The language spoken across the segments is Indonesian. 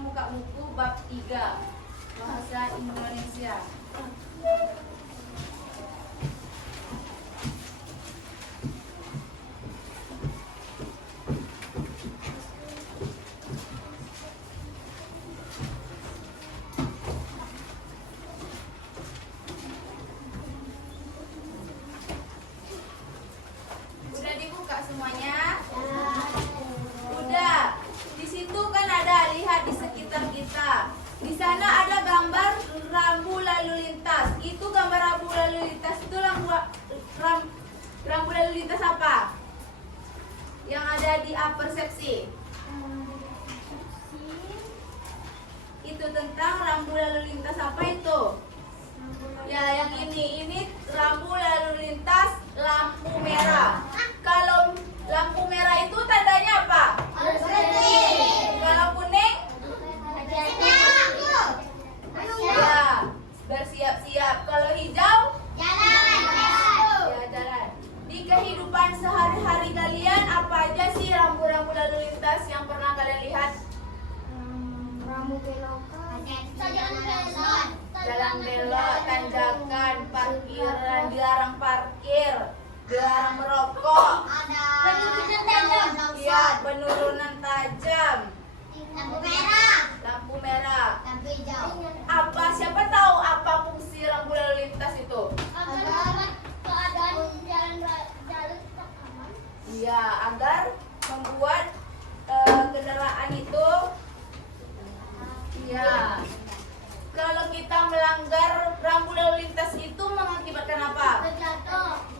muka buku bab 3 Bahasa Indonesia. Udah dibuka semuanya? Udah. Di situ kan ada, lihat di sekitar kita. Di sana ada gambar rambu lalu lintas. Itu gambar rambu lalu lintas itu rambu lalu lintas apa? Yang ada di persepsi. Itu tentang rambu lalu lintas apa itu? Ya, yang ini rambu lalu lintas lampu merah. Kalau lampu merah itu tandanya apa? Kalau kuning? Ya, bersiap-siap. Kalau hijau? Jalan. Ya, jalan. Di kehidupan sehari-hari kalian, apa aja sih rambu-rambu lalu lintas yang pernah kalian lihat? Rambu belokan, Jalan belok, tanjakan, parkiran, dilarang parkir, dilarang merokok, ya, penurunan tajam, lampu merah. Apa, siapa tahu apa fungsi rambu lalu lintas itu? Iya, agar membuat kendaraan itu, ya, kalau kita melanggar rambu lalu lintas itu mengakibatkan apa?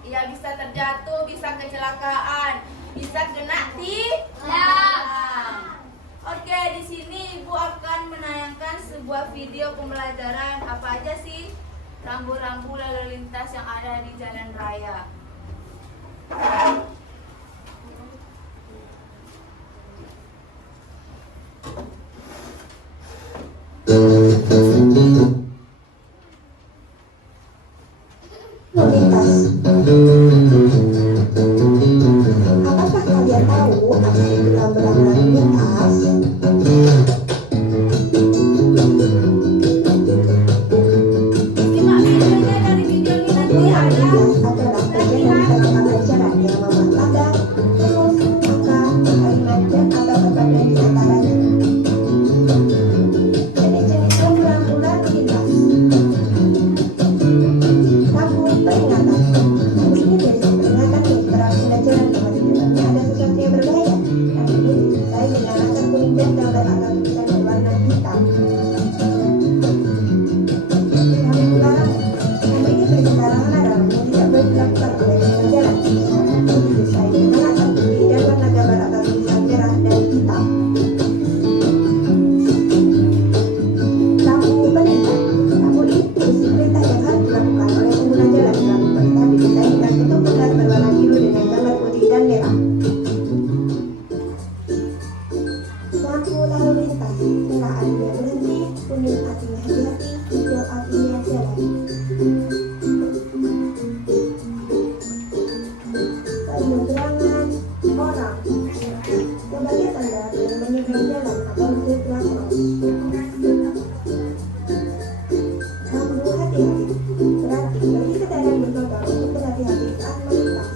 Ya, bisa terjatuh, bisa kecelakaan, bisa kena tilang. Oke, di sini Ibu akan menayangkan sebuah video pembelajaran apa aja sih rambu-rambu lalu lintas yang ada di jalan raya. Apakah kalian tahu apa itu lampu lalu lintas? Simak videonya dari video ini nanti Lalu ada. lintas adalah bagian dari tatanan jalan yang membuat pagar, lurus, angka, kalimat, dan atau berbagai di antaranya. Jenis-jenis lampu lalu lintas. Lampu peringatan. Lampu ini biasanya peringatan bagi para pengguna jalan bahwa di depannya ada sesuatu yang berbahaya. Lampu ini disertai dengan latar kuning dan gambar atau tulisan berwarna hitam. Lampu larangan. Lampu ini berisi larangan-larangan yang tidak boleh dilakukan oleh pengguna jalan. Lampu didesain dengan latar putih dan warna gambar atau tulisan merah dan hitam. Lampu perintah. Lampu ini berisi perintah yang harus dilakukan oleh pengguna jalan. Lampu perintah didesain dengan bentuk bulat berwarna biru dengan gambar putih dan merah. Lampu lalu lintas. Merah artinya berhenti, kuning artinya hati-hati, hijau artinya jalan. Penyeberangan orang. Sebagai tanda yang menyeberang jalan atau zebra cross. Lampu hati-hati. Berarti bagi kendaraan bermotor untuk berhati-hati saat melintas.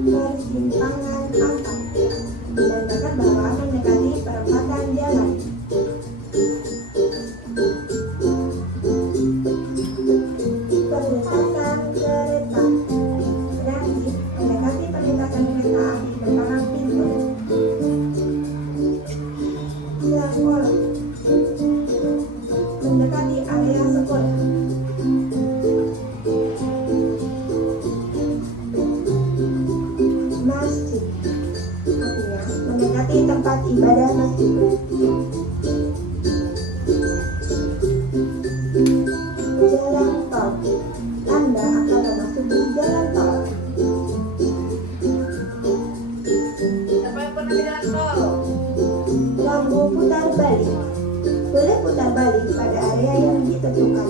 Persimpangan angka. Menandakan bahwa mendekati perempatan jalan. Perlintasan kereta. Berarti mendekati perlintasan kereta api berpalang pintu. Sekolah. Mendekati area sekolah. Masjid. Artinya mendekati tempat ibadah masjid. Jalan tol. Anda akan memasuki jalan tol. Siapa yang pernah di jalan tol? Lampu putar balik. Boleh putar balik pada area yang ditentukan.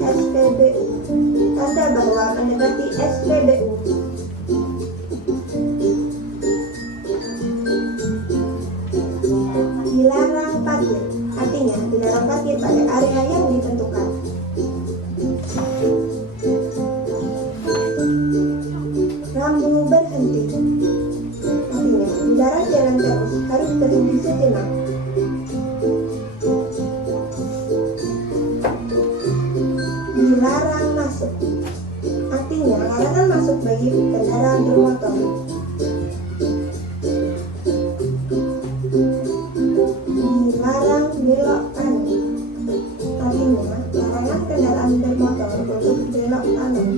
SPBU. Tanda bahwa mendekati SPBU. dilarang parkir pada area yang ditentukan. Rambu berhenti. Artinya, dilarang jalan terus, harus berhenti sejenak. Dilarang masuk. Artinya, larangan masuk bagi kendaraan bermotor. Dilarang belok kanan. Artinya, larangan kendaraan bermotor untuk belok kanan.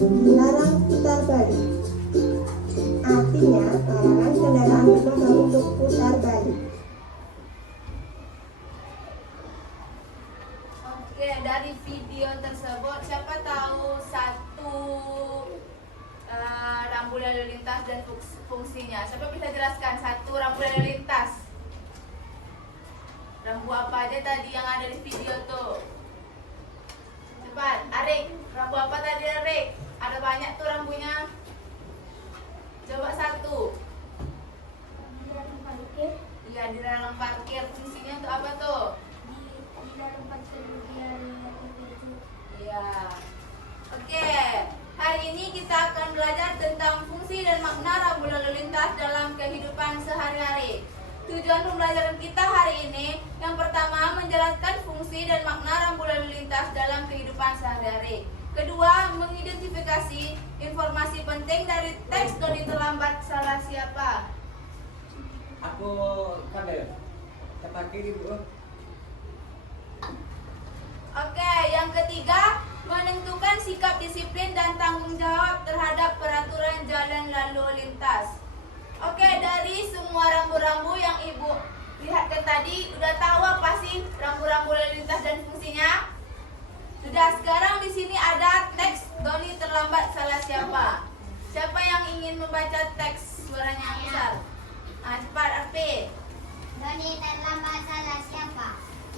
Dilarang putar balik. Artinya, larangan kendaraan bermotor untuk putar balik. Oke, dari video tersebut siapa tahu satu rambu lalu lintas dan fungsinya? Siapa bisa jelaskan satu rambu lalu lintas? Rambu apa aja tadi yang ada di video tuh? Cepat, Arik. Rambu apa tadi, Arik? Ada banyak tuh rambunya. Coba satu. Dilarang parkir, Iya, dilarang parkir. Fungsinya untuk apa tuh? dilarang parkir biar itu. Iya. Oke. Hari ini kita akan belajar tentang fungsi dan makna rambu lalu lintas dalam kehidupan sehari-hari. Tujuan pembelajaran kita hari ini yang pertama menjelaskan fungsi dan makna rambu lalu lintas dalam kehidupan sehari-hari. Kedua, mengidentifikasi informasi penting dari teks Doni terlambat salah siapa. Aku kabel. Cepat kiri, Bu. Oke, yang ketiga, menentukan sikap disiplin dan tanggung jawab terhadap peraturan jalan lalu lintas. Oke, dari semua rambu-rambu yang Ibu lihatkan tadi, udah tahu apa sih rambu-rambu lalu lintas dan fungsinya? Sudah, sekarang di sini ada teks Doni terlambat salah siapa. Siapa yang ingin membaca teks suaranya yang besar? Cepat, Arfi. Doni terlambat salah siapa?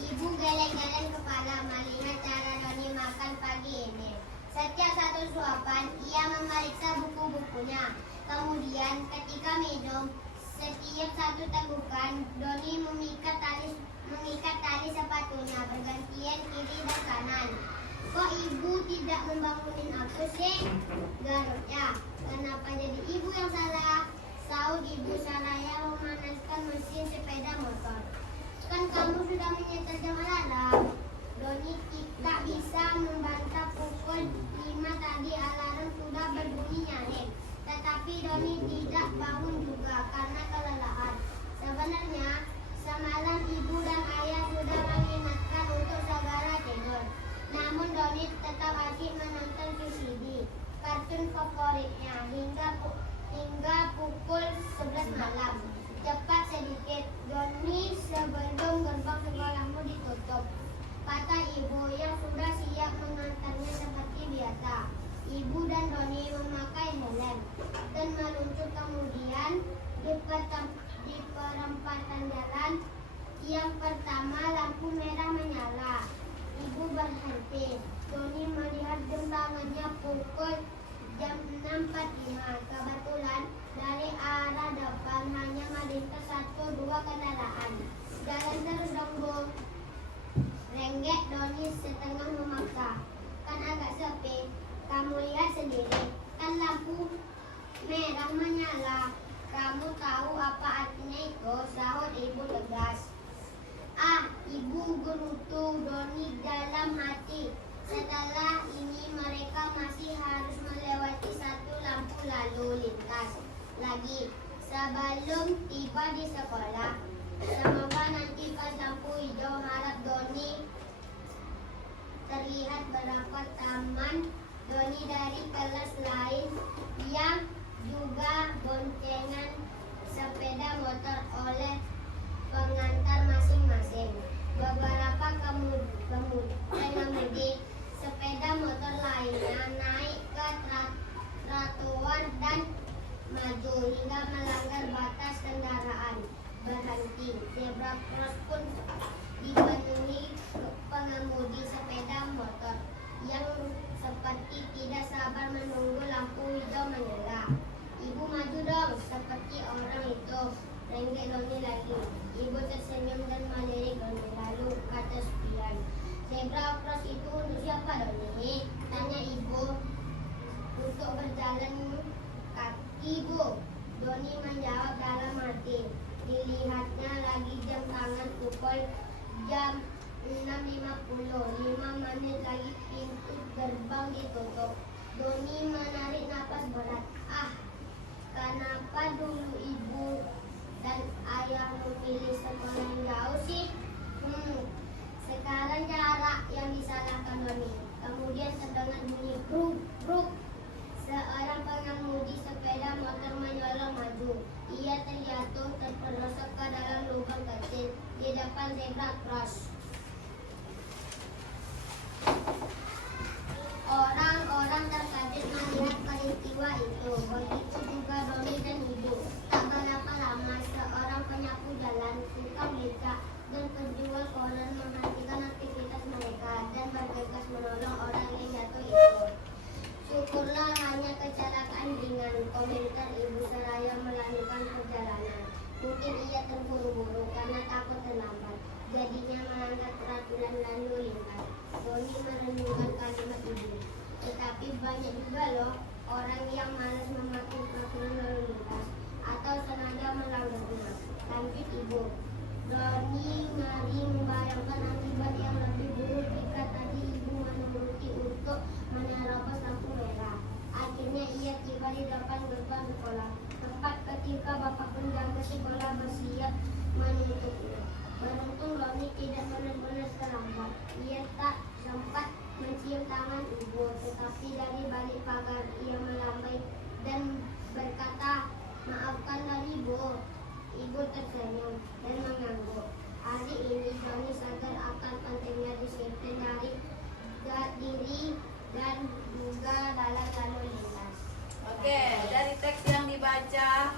Ibu geleng-geleng kepala melihat cara Doni makan pagi ini. Setiap satu suapan, ia memeriksa buku-bukunya. Kemudian, ketika minum, setiap satu tegukan, Doni mengikat tali sepatunya bergantian kiri dan kanan. Kok ibu tidak membangunin aku sih? Garutnya. Kenapa jadi ibu yang salah? Sahut ibu Saraya memanaskan mesin sepeda motor. Kan kamu sudah menyetel jam alarm. Doni tidak bisa membantah pukul 5 tadi alarm sudah berbunyi nyaring. Tetapi Doni tidak bangun juga karena kelelahan. Sebenarnya semalam ibu dan ayah sudah mengingatkan untuk segera tidur. Namun Doni tetap asyik menonton VCD, kartun favoritnya hingga pukul 11 malam. Cepat sedikit, Doni, sebelum gerbang sekolahmu ditutup, kata ibu yang sudah siap mengantarnya seperti biasa. Ibu dan Doni memakai helm dan meluncur kemudian di perempatan jalan. Yang pertama lampu merah menyala. Ibu berhenti. Doni melihat jam tangannya pukul jam 6.45. Kebetulan dari arah depan hanya melintas 1-2 kendaraan. Jalan terus dong, Bu. Renggek Doni setengah memaksa. Kan agak sepi. Kamu lihat sendiri, kan lampu merah menyala. Kamu tahu apa artinya itu? Sahut ibu tegas. Ibu gerutu Doni dalam hati. Setelah ini mereka masih harus melewati satu lampu lalu lintas lagi sebelum tiba di sekolah. Semoga nanti pas lampu hijau, harap Doni terlihat berapa taman Doni dari kelas lain yang juga boncengan sepeda motor oleh pengantar masing-masing. Beberapa pengemudi sepeda motor lainnya naik ke trotoar dan maju hingga melanggar batas kendaraan berhenti. Zebra cross pun dipenuhi pengemudi sepeda motor yang seperti tidak sabar menunggu lampu hijau menyala. Ibu maju dong, seperti orang itu. Renggek Doni lagi. Ibu sampai jam 6.50. 5 menit lagi pintu gerbang ditutup. Doni menarik napas berat. Kenapa dulu ibu dan ayah memilih sekolah yang jauh sih? Sekarang jarak yang disalahkan Doni. Kemudian terdengar bunyi bruk bruk. Seorang pengemudi sepeda motor menyolong maju. Ia terjatuh terperosok ke dalam lubang kecil di depan zebra cross. Orang-orang terkejut melihat peristiwa itu. Begitu juga Doni dan ibu. Tak berapa lama seorang penyapu jalan, tukang becak, dan penjual koran menghentikan aktivitas mereka dan bergegas menolong orang yang jatuh itu. Syukurlah hanya kecelakaan ringan, komentar ibu seraya melanjutkan perjalanan. Mungkin ia terburu-buru karena takut terlambat, jadinya melanggar peraturan lalu lintas. Doni merenungkan kalimat ibu. Tetapi banyak juga loh orang yang malas mematuhi peraturan lalu lintas atau sengaja melanggarnya. Lanjut ibu. Doni ngeri membayangkan akibat yang lebih buruk jika tadi ibu menuruti untuk menerobos lampu merah. Akhirnya ia tiba di depan gerbang sekolah, tepat ketika bapak penjaga sekolah bersiap menutupnya. Beruntung Doni tidak benar-benar terlambat. Ia tak sempat mencium tangan ibu, tetapi dari balik pagar ia melambai dan berkata, "Maafkanlah ibu." Ibu tersenyum dan mengangguk. Hari ini Doni sadar akan pentingnya disiplin diri dan juga dalam lalu lintas. Oke, dari teks yang dibaca,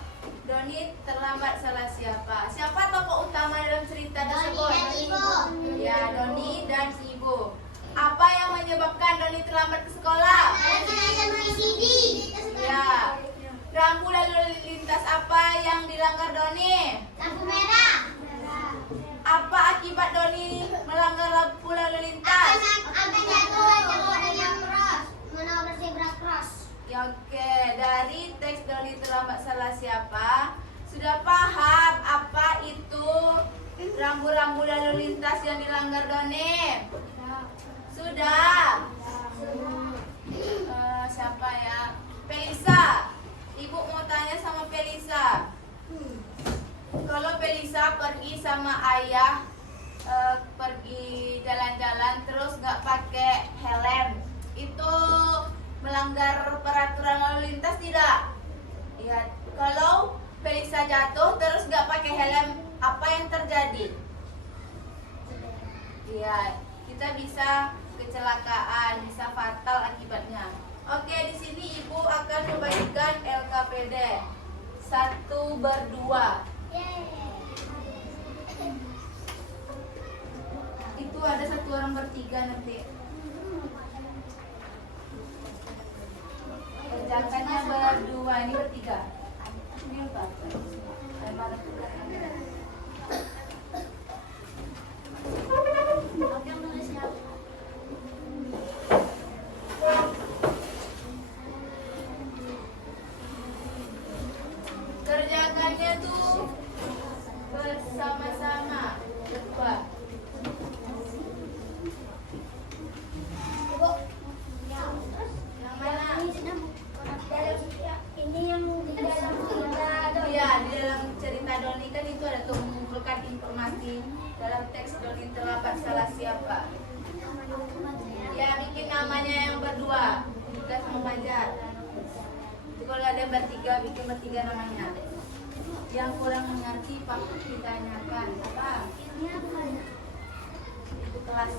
Doni terlambat salah siapa? Siapa tokoh utama dalam cerita tersebut? Doni dan ibu. Ya, Doni dan si ibu. Apa yang menyebabkan Doni terlambat ke sekolah? Karena ada PCD. Ya. Rambu lalu lintas apa yang dilanggar Doni? Lampu merah. Apa akibat Doni melanggar lampu lalu lintas? Akan jatuh ada orang yang menabrak zebra cross. Ya, oke, dari teks Doni terlambat salah siapa? Sudah paham apa itu rambu-rambu lalu lintas yang dilanggar Doni? Sudah. Siapa ya? Pelisa. Ibu mau tanya sama Pelisa. Kalau Pelisa pergi sama ayah pergi jalan-jalan terus nggak pakai helm, itu melanggar peraturan lalu lintas tidak? Ya, kalau Pelisa jatuh terus nggak pakai helm, apa yang terjadi? Ya, kita bisa kecelakaan, bisa fatal akibatnya. Oke, di sini ibu akan membagikan LKPD 1/2. Itu ada 1 orang bertiga nanti. Kerjakannya berdua, ini bertiga. Ini apa? Mana kerjakannya tuh bersama-sama berdua. Yang mana? Ini yang di dalam cerita. Iya, di dalam cerita Doni kan itu ada tuh mengumpulkan informasi dalam teks Doni terlambat salah siapa. Ya, bikin namanya yang berdua. Kita sama Fajar. Kalau ada bertiga, bikin bertiga namanya. Yang kurang mengerti Pak ditanyakan apa? Itu kelas.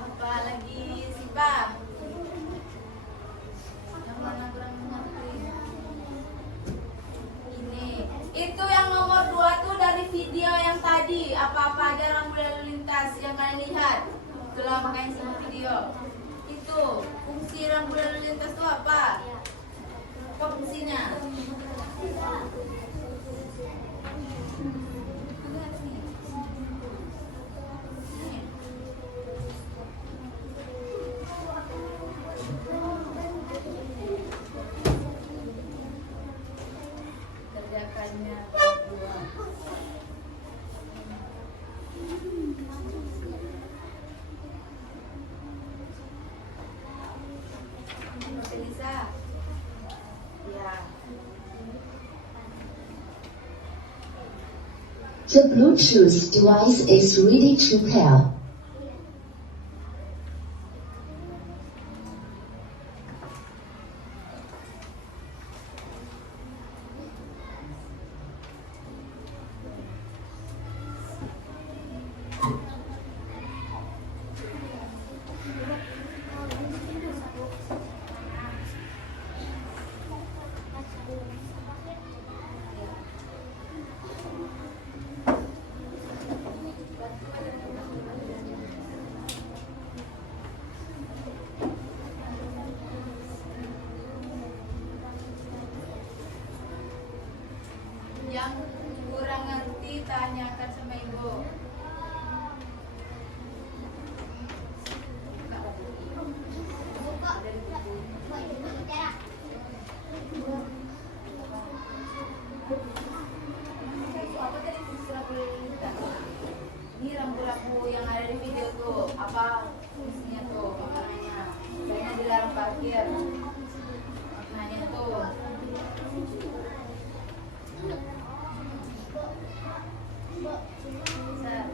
Apa lagi sih Pak? Yang mana kurang mengerti? Ini, itu yang nomor 2 tuh dari video yang tadi. Apa-apa aja rambu lalu lintas yang kalian lihat. Itulah makanya sama video. Itu fungsi rambu lalu lintas itu apa? Apa fungsinya? Tuhannya dua. Oke, Lisa. Ya. The Bluetooth device is ready to pair. Yang kurang ngerti tanyakan sama ibu. Buka. Boy, bicara. Apa tadi rambu lintas? Ini rambu-rambu yang ada di video tuh. Apa fungsinya tuh? Maknanya. Kayaknya dilarang parkir. Maknanya tuh. Bisa.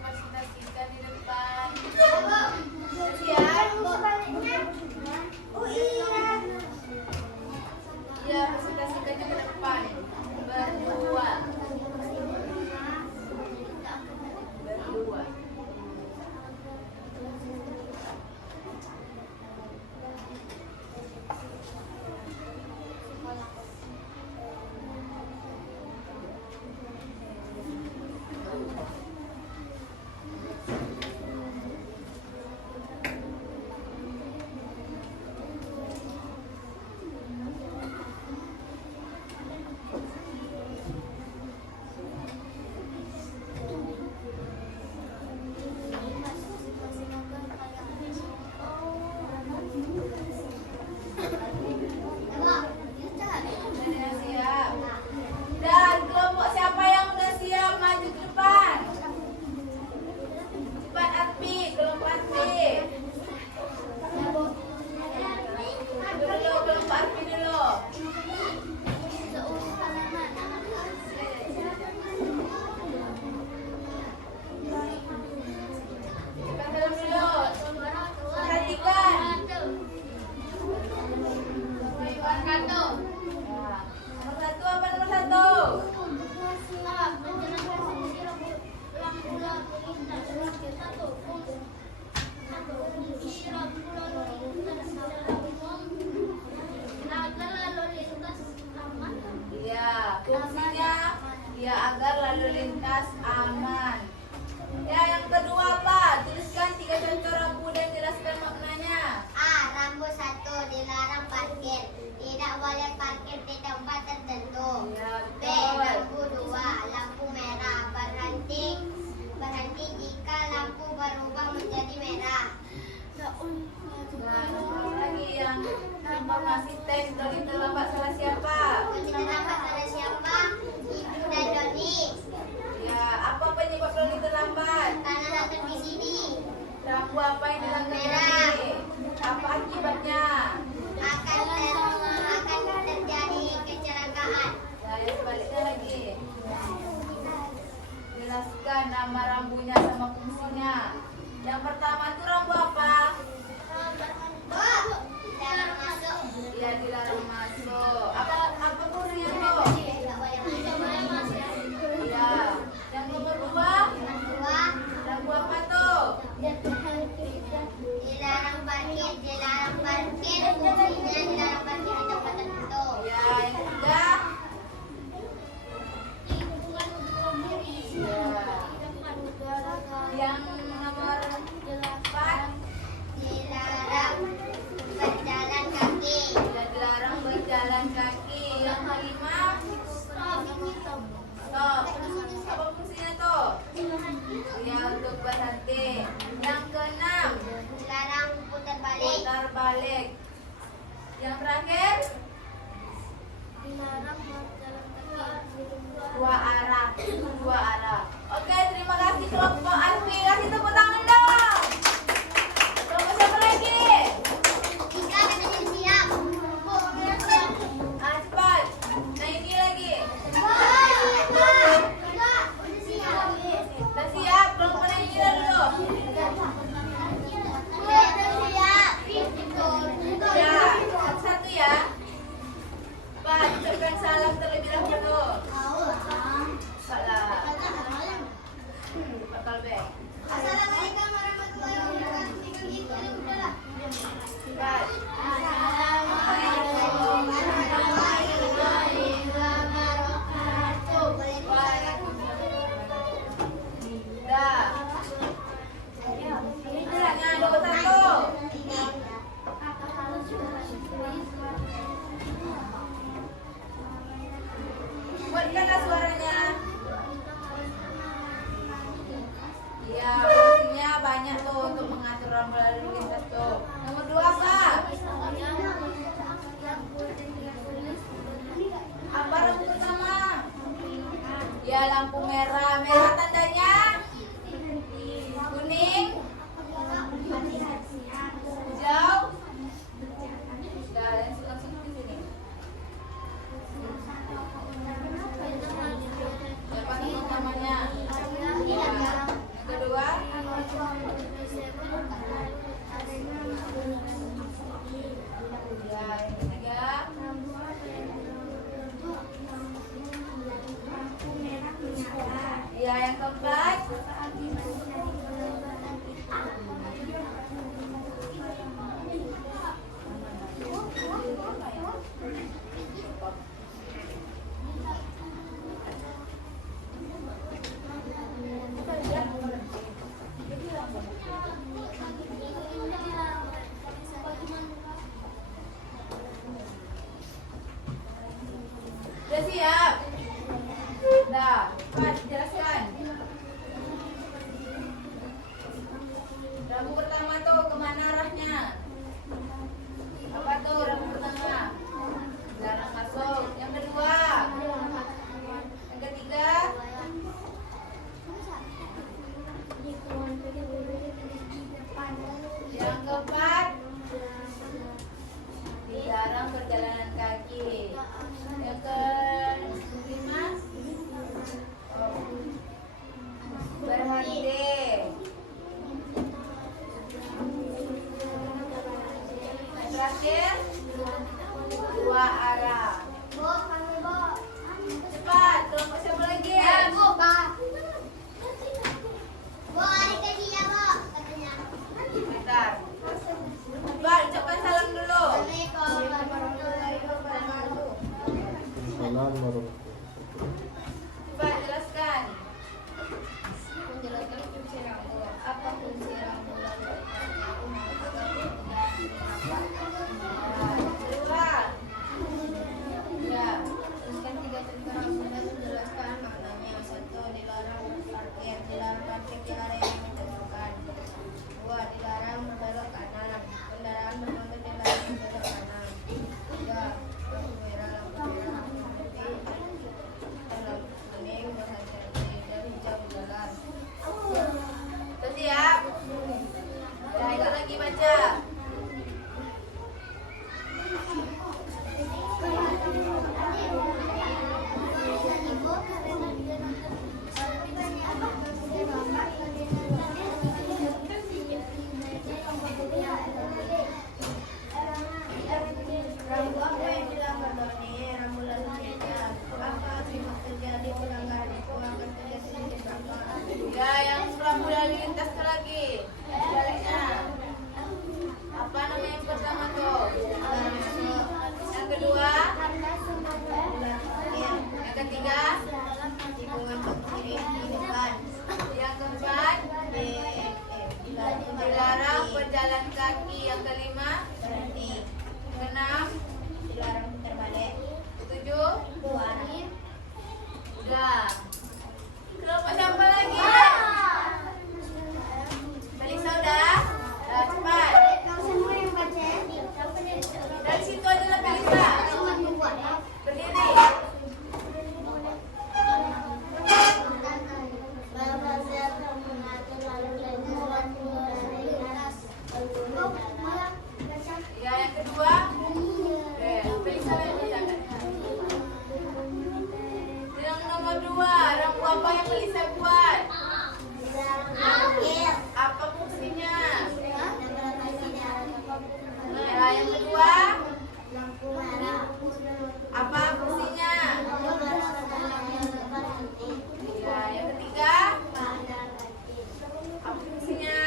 presentasikan di depan. Siap? Oh iya. Ya, presentasikannya ke depan. Berdua. Berdua. Sudah siap. Dan kelompok siapa yang sudah siap maju ke depan? Cepat Arfi, kelompok Arfi. Dulu kelompok Arfi dulu. Cepat dalam dulu. Perhatikan. Nomor satu apa nomor satu? Iya, fungsinya ya agar lalu lintas aman. Ya, yang kedua apa? Tuliskan 3 contoh rambu dan jelaskan maknanya. A. Rambu 1 dilarang parkir. Tidak boleh parkir di tempat tertentu. Ya, B. betul. Rambu 2 lampu merah. Berhenti jika lampu berubah menjadi merah. Nah, nomor lagi yang informasi teks dari terlambat salah siapa? Kalau terlambat ada siapa? Ibu dan Doni. Ya, apa penyebab lalu terlambat? Karena nonton di sini Rambu apa yang dilanggar Merah. tadi? Apa akibatnya? akan terjadi kecelakaan. Ya, yang sebaliknya lagi. Jelaskan nama rambunya sama fungsinya. Yang pertama itu rambu apa? Dilarang masuk. Ya, dilarang masuk. Apa fungsinya tuh? Tidak boleh masuk. Ya. Yang nomor 2, Dua, rambu apa tuh? dilarang parkir. Fungsinya dilarang parkir di tempat tertentu. Ya, yang ketiga. Ya. Yang nomor 4, Dilarang berjalan kaki. ya dilarang berjalan kaki. Yang kelima, stop. Apa fungsinya tuh? Ya, untuk berhenti. Yang keenam, Dilarang putar balik. putar balik. Yang terakhir, Dilarang berjalan kaki. dua arah. Oke, terima kasih kelompok Arfi. Kasih tepuk tangan dong. Kelompok siapa lagi? Kita katanya siap. Ah, cepat. Nah, ini lagi. Udah siap. Udah siap, kelompok yang ini dulu. Udah siap. Ya, satu-satu ya. Pak, ucapkan salam terlebih dahulu. Salam. Pak Kalbek. Assalamualaikum warahmatullahi wabarakatuh. Pak. Assalamualaikum warahmatullahi wabarakatuh. Dah. Misalnya nomor 1. Buatkanlah suaranya. Iya, fungsinya banyak tuh untuk mengatur rambu lalu lintas tuh. Nomor 2 apa? Apa rambu pertama? Ya, lampu merah. Merah tandanya kuning, hijau. Dah, langsung ke sini. Siapa nama utamanya? Ya. Yang kedua. keempat, udah siap? Udah, Pak, jelaskan. Rambu pertama tuh kemana arahnya? Apa tuh rambu pertama? Dilarang masuk. Yang kedua? Yang ketiga? Yang keempat? Dilarang perjalanan kaki. Yang kelima? Berhenti. Terakhir, dua arah. Cepat, tolong siapa lagi? Hari ke dia, Bu, katanya. Bentar. Pak, ucapkan salam dulu. Salam warahmatullahi Pak, jelaskan. Menjelaskan fungsi rambut. Apa fungsi rambut? Kedua. Ya. Teruskan 3 cerita rambut dan menjelaskan maknanya. 1. Dilarang parkir di area yang ditentukan. 2. Dilarang berbelok kanan. Kendaraan bermotor dilarang berbelok kanan. 3. Lampu merah, lampu putih, dan lampu kuning berhati-hati dan hijau jalan. Sudah siap? Ya, ikut lagi baca. Rambu apa yang dilanggar Doni? Rambu lalu lintas. Apa akibat terjadi pelanggaran itu akan terjadi di berapa? Ya, yang rambu lalu lintas itu lagi. Sebaliknya. Apa nama yang pertama tuh? Yang kedua? Yang ketiga? Tikungan ke kiri di depan. Yang keempat? Dilarang berjalan kaki. Yang kelima? Berhenti. Keenam? Dilarang putar balik. Ketujuh? Keluarin. Udah. Kenapa siapa lagi? Melisa udah? Udah, cepat. Kau semua yang baca. Dari situ adalah Melisa. Berdiri. Ya, yang kedua. Melisa yang bacakan. Yang nomor 2, rambu apa yang Melisa buat? Apa fungsinya? Ya, yang kedua. Apa fungsinya? Ya, yang ketiga. Apa fungsinya?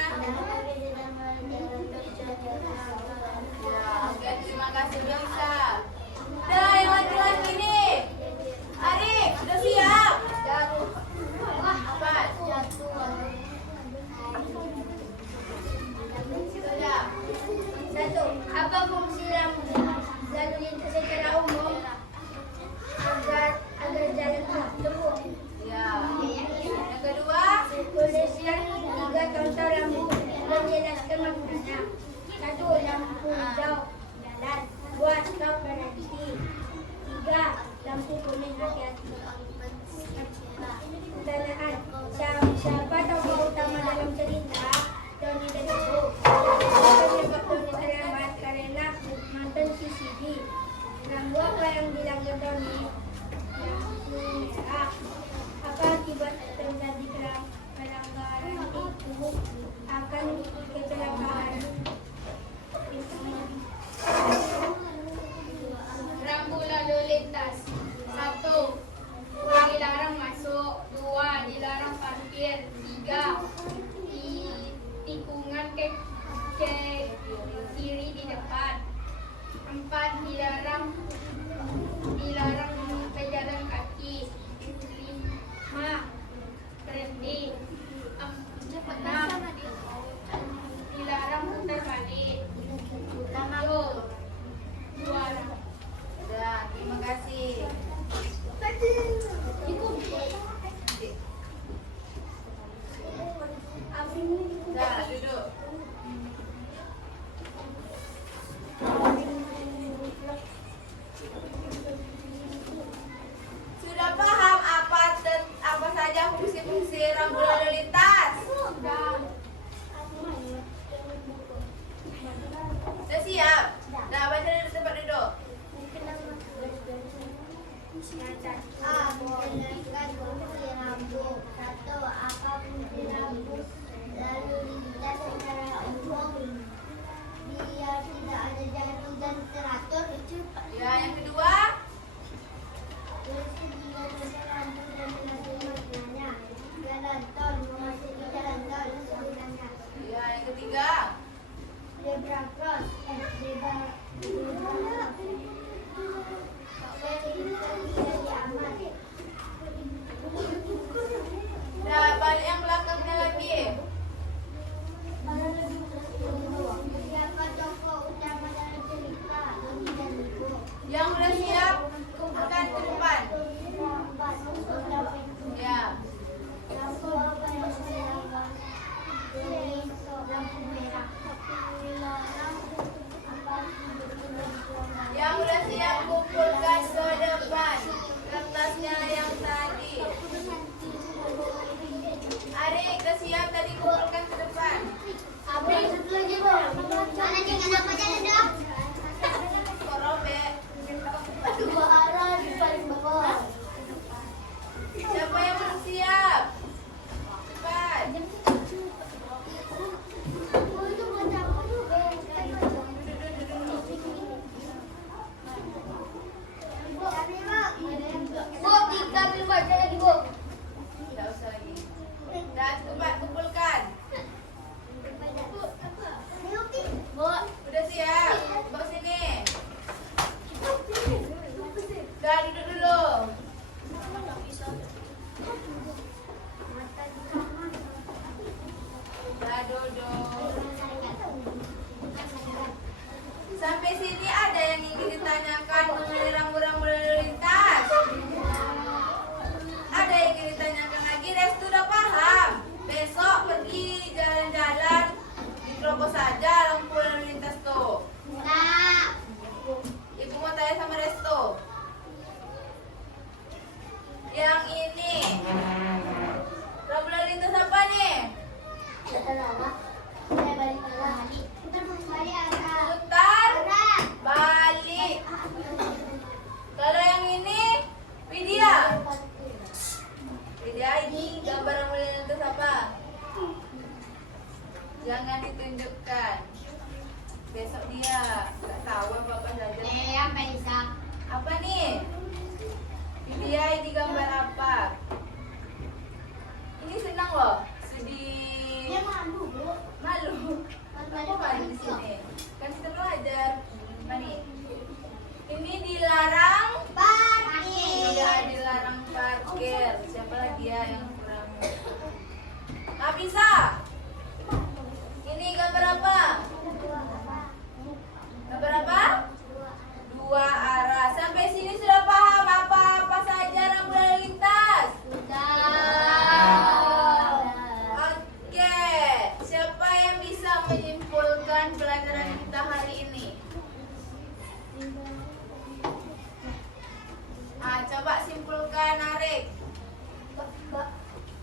Ya, oke, terima kasih Melisa. Udah, yang laki-laki nih. Arik, udah siap? Apa? Sudah. 1. Apa fungsi lampu lalu lintas secara umum? Agar jalan terbuka. Ya. Yang kedua. Tuliskan 3 contoh lampu dan jelaskan maknanya. 1. Lampu hijau jalan. 2. Stop berhenti. 3. Lampu kuning hati-hati. Pertanyaan, siapa tokoh utama dalam cerita Doni dan Ibu? Penyebab Doni terlambat karena mantan CCD. Rambu apa yang dilanggar Doni? Lampu merah. Apa akibat terjadi pelanggaran itu akan kecelakaan? Rambu lalu lintas. 1. siap. Cepat. Tidak usah lagi. Dah cepat kumpulkan. Udah siap. Bawa sini. Dah duduk dulu. Dah duduk. Sampai sini ada yang ingin ditanyakan mengenai rambu-rambu lalu lintas? Ada yang ingin ditanyakan lagi? Restu udah paham? Besok pergi jalan-jalan diterobos saja lampu lalu lintas tuh. Ibu mau tanya sama Resto. Yang ini rambu lalu lintas apa nih? Putar balik. Kalau yang ini Widya. Widya, ini gambar rambu lalu lintas apa? Jangan ditunjukkan. Besok dia nggak tahu apa saja. Apa nih? Widya, ini gambar apa? Ini senang loh. Sedih. Malu. Aku malu di sini. Kan kita belajar. Mani. Ini dilarang. Tidak dilarang parkir. Siapa lagi ya yang kurang? Ah, bisa. Ini gambar apa? Gambar apa? Dua arah. Sampai sini sudah paham apa-apa saja rambu lalu lintas? Oke. Siapa yang bisa menyimpulkan pelajaran kita hari ini? Coba simpulkan, Arik.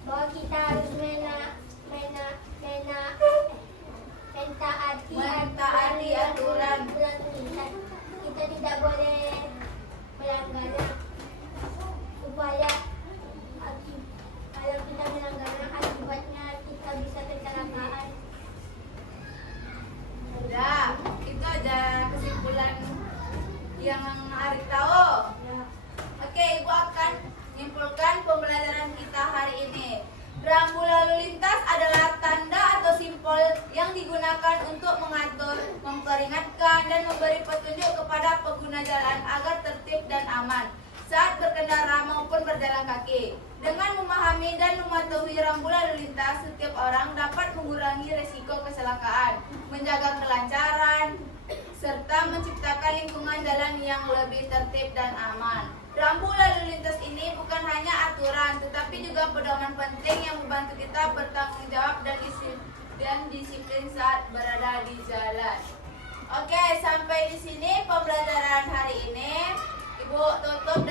Bahwa kita harus Mentaati aturan. Kita tidak boleh melanggarnya supaya kalau kita melanggarnya akibatnya kita bisa kecelakaan. Udah, itu aja kesimpulan yang Arik tahu. Oke, Ibu akan menyimpulkan pembelajaran kita hari ini. Rambu lalu lintas adalah tanda atau simbol yang digunakan untuk mengatur, memperingatkan, dan memberi petunjuk kepada pengguna jalan agar tertib dan aman saat berkendara maupun berjalan kaki. Dengan memahami dan mematuhi rambu lalu lintas, setiap orang dapat mengurangi resiko kecelakaan, menjaga kelancaran, serta menciptakan lingkungan jalan yang lebih tertib dan aman. Rambu lalu lintas ini bukan hanya aturan, tetapi juga pedoman penting yang membantu kita bertanggung jawab dan disiplin saat berada di jalan. Oke, sampai di sini pembelajaran hari ini. Ibu tutup